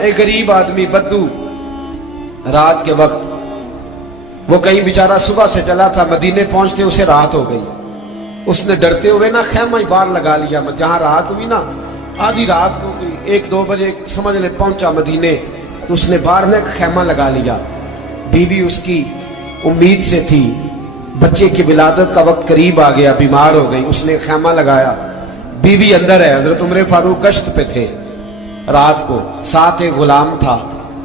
ایک غریب آدمی بدو رات کے وقت وہ کہیں بیچارہ صبح سے چلا تھا، مدینے پہنچتے اسے رات ہو گئی. اس نے ڈرتے ہوئے نا خیمہ ہی باہر لگا لیا. جہاں رات ہوئی نا آدھی رات ہو گئی، 1-2 بجے سمجھ لے پہنچا مدینے، تو اس نے باہر نے خیمہ لگا لیا. بیوی اس کی امید سے تھی، بچے کی ولادت کا وقت قریب آ گیا، بیمار ہو گئی. اس نے خیمہ لگایا، بیوی اندر ہے. حضرت عمر فاروق گشت پہ تھے رات کو، ساتھ ایک غلام تھا.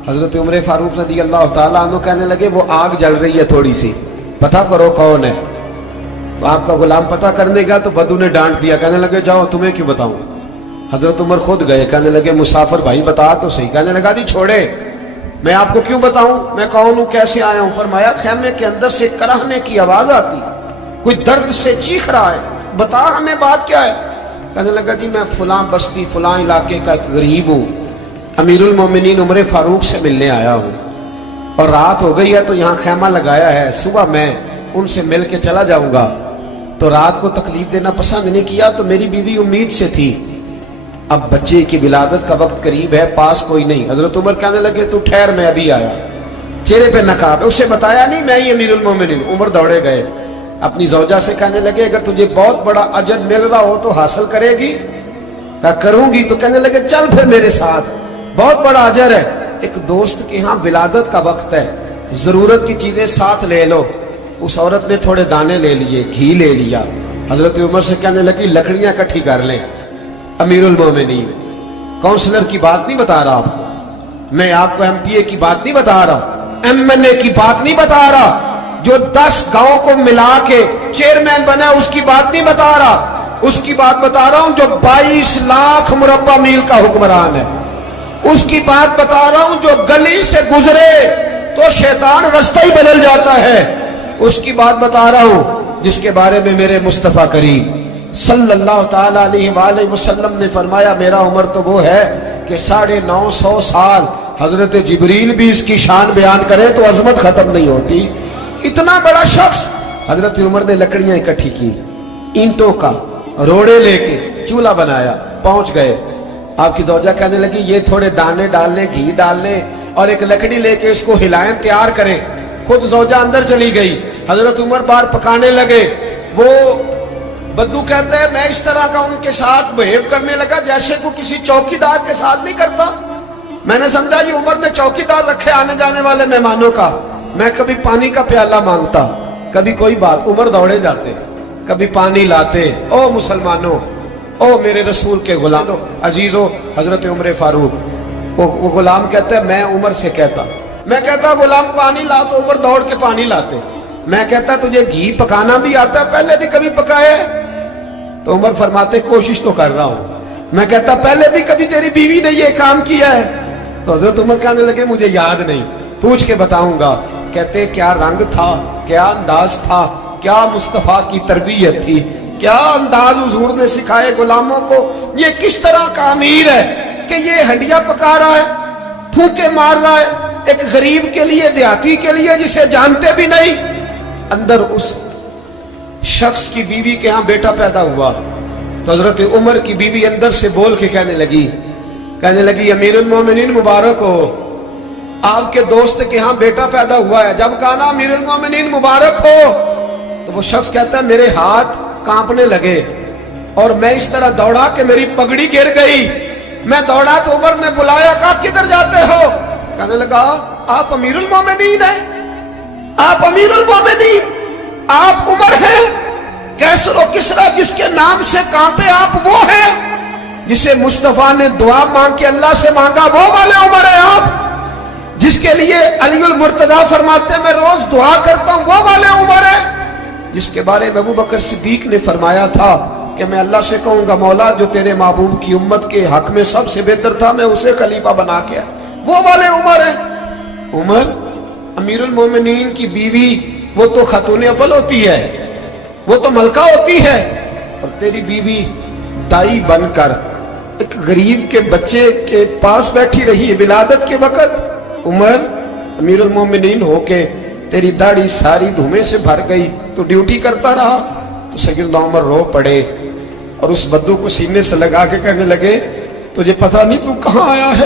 حضرت عمر فاروق رضی اللہ تعالیٰ عنہ کہنے لگے وہ آگ جل رہی ہے تھوڑی سی، پتہ کرو کون ہے. تو آپ کا غلام پتہ کرنے گیا تو بدو نے ڈانٹ دیا، کہنے لگے جاؤ تمہیں کیوں بتاؤں. حضرت عمر خود گئے، کہنے لگے مسافر بھائی بتا تو صحیح. کہنے لگا جی چھوڑے، میں آپ کو کیوں بتاؤں، میں کون ہوں، کیسے آیا ہوں. فرمایا خیمے کے اندر سے کرہنے کی آواز آتی، کوئی درد سے چیخ رہا ہے، بتا ہمیں بات کیا ہے. کہنے لگا جی میں فلاں بستی فلاں علاقے کا ایک غریب ہوں، امیر المومنین عمر فاروق سے ملنے آیا ہوں، اور رات ہو گئی ہے تو یہاں خیمہ لگایا ہے، صبح میں ان سے مل کے چلا جاؤں گا. تو رات کو تکلیف دینا پسند نہیں کیا، تو میری بیوی امید سے تھی، اب بچے کی ولادت کا وقت قریب ہے، پاس کوئی نہیں. حضرت عمر کہنے لگے تو ٹھہر میں ابھی آیا. چہرے پہ نقاب ہے، اسے بتایا نہیں میں ہی امیر المومنین. عمر دوڑے گئے، اپنی زوجہ سے کہنے لگے اگر تجھے بہت بڑا اجر مل رہا ہو تو حاصل کرے گی. کہا کروں گی. تو کہنے لگے چل پھر میرے ساتھ، بہت بڑا اجر ہے. ایک دوست کے ہاں ولادت کا وقت ہے، ضرورت کی چیزیں ساتھ لے لو. اس عورت نے تھوڑے دانے لے لیے، گھی لے لیا. حضرت عمر سے کہنے لگی لکڑیاں اکٹھی کر لیں. امیر المومنین کونسلر کی بات نہیں بتا رہا آپ کو، میں آپ کو ایم پی اے کی بات نہیں بتا رہا، ایم این اے کی بات نہیں بتا رہا، جو 10 گاؤں کو ملا کے چیئرمین بنا اس کی بات نہیں بتا رہا، اس کی بات بتا رہا ہوں جو 22 لاکھ مربع میل کا حکمران ہے. اس کی بات بتا رہا ہوں جو گلی سے گزرے تو شیطان رستہ ہی بدل جاتا ہے. اس کی بات بتا رہا ہوں جس کے بارے میں میرے مصطفیٰ کریم صلی اللہ تعالیٰ علیہ وآلہ وسلم نے فرمایا میرا عمر تو وہ ہے کہ 950 سال حضرت جبریل بھی اس کی شان بیان کرے تو عظمت ختم نہیں ہوتی. اتنا بڑا شخص. حضرت عمر نے لکڑیاں اکٹھی کی، اینٹوں کا روڑے لے کے چولہا بنایا، پہنچ گئے. آپ کی زوجہ کہنے لگی یہ تھوڑے دانے ڈال لیں، گھی ڈال لیں اور ایک لکڑی لے کے اس کو ہلائیں، تیار کریں. خود زوجہ اندر چلی گئی. حضرت عمر باہر پکانے لگے. وہ بدو کہتے ہیں میں اس طرح کا ان کے ساتھ بہیو کرنے لگا جیسے کو کسی چوکیدار کے ساتھ نہیں کرتا. میں نے سمجھا جی عمر نے چوکیدار رکھے آنے جانے والے مہمانوں کا. میں کبھی پانی کا پیالہ مانگتا، کبھی کوئی بات، عمر دوڑے جاتے، کبھی پانی لاتے. او مسلمانوں، او میرے رسول کے غلاموں عزیزو. حضرت عمر فاروق وہ غلام کہتا ہے میں عمر سے کہتا، میں کہتا غلام پانی لا تو عمر دوڑ کے پانی لاتے. میں کہتا تجھے گھی پکانا بھی آتا ہے، پہلے بھی کبھی پکائے؟ تو عمر فرماتے کوشش تو کر رہا ہوں. میں کہتا پہلے بھی کبھی تیری بیوی نے یہ کام کیا ہے؟ تو حضرت عمر کہنے لگے مجھے یاد نہیں، پوچھ کے بتاؤں گا. کہتے کیا رنگ تھا، کیا انداز تھا، کیا مصطفیٰ کی تربیت تھی، کیا انداز حضور نے سکھائے غلاموں کو. یہ کس طرح کا امیر ہے کہ یہ ہڈیاں پکا رہا ہے، پھونکے مار رہا ہے ایک غریب کے لیے، دیہاتی کے لیے جسے جانتے بھی نہیں. اندر اس شخص کی بیوی کے ہاں بیٹا پیدا ہوا تو حضرت عمر کی بیوی اندر سے بول کے کہنے لگی امیر المومنین مبارک ہو، آپ کے دوست کے ہاں بیٹا پیدا ہوا ہے. جب کہا نا امیر المومنین مبارک ہو تو وہ شخص کہتا ہے میرے ہاتھ کانپنے لگے اور میں اس طرح دوڑا کہ میری پگڑی گر گئی. میں دوڑا تو عمر نے بلایا، کہا کدھر جاتے ہو؟ کہنے لگا آپ امیر المومنین ہیں، آپ امیر المومنین، آپ عمر ہیں، کیسر و کسرا جس کے نام سے کانپے آپ وہ ہیں، جسے مصطفیٰ نے دعا مانگ کے اللہ سے مانگا وہ والے عمر ہیں آپ، جس کے لیے علی المرتضیٰ فرماتے ہیں میں روز دعا کرتا ہوں وہ والے عمر ہیں، جس کے بارے میں ابو بکر صدیق نے فرمایا تھا کہ میں اللہ سے کہوں گا مولا جو تیرے محبوب کی امت کے حق میں سب سے بہتر تھا میں اسے خلیفہ بنا کے وہ والے عمر ہیں. عمر امیر المومنین کی بیوی وہ تو خاتون اول ہوتی ہے، وہ تو ملکہ ہوتی ہے، اور تیری بیوی دائی بن کر ایک غریب کے بچے کے پاس بیٹھی رہی ہے ولادت کے وقت. عمر امیر المومنین ہو کے تیری داڑھی ساری دھومے سے بھر گئی تو ڈیوٹی کرتا رہا. تو سیدنا عمر رو پڑے اور اس بدو کو سینے سے لگا کے کہنے لگے تجھے پتہ نہیں تو کہاں آیا ہے؟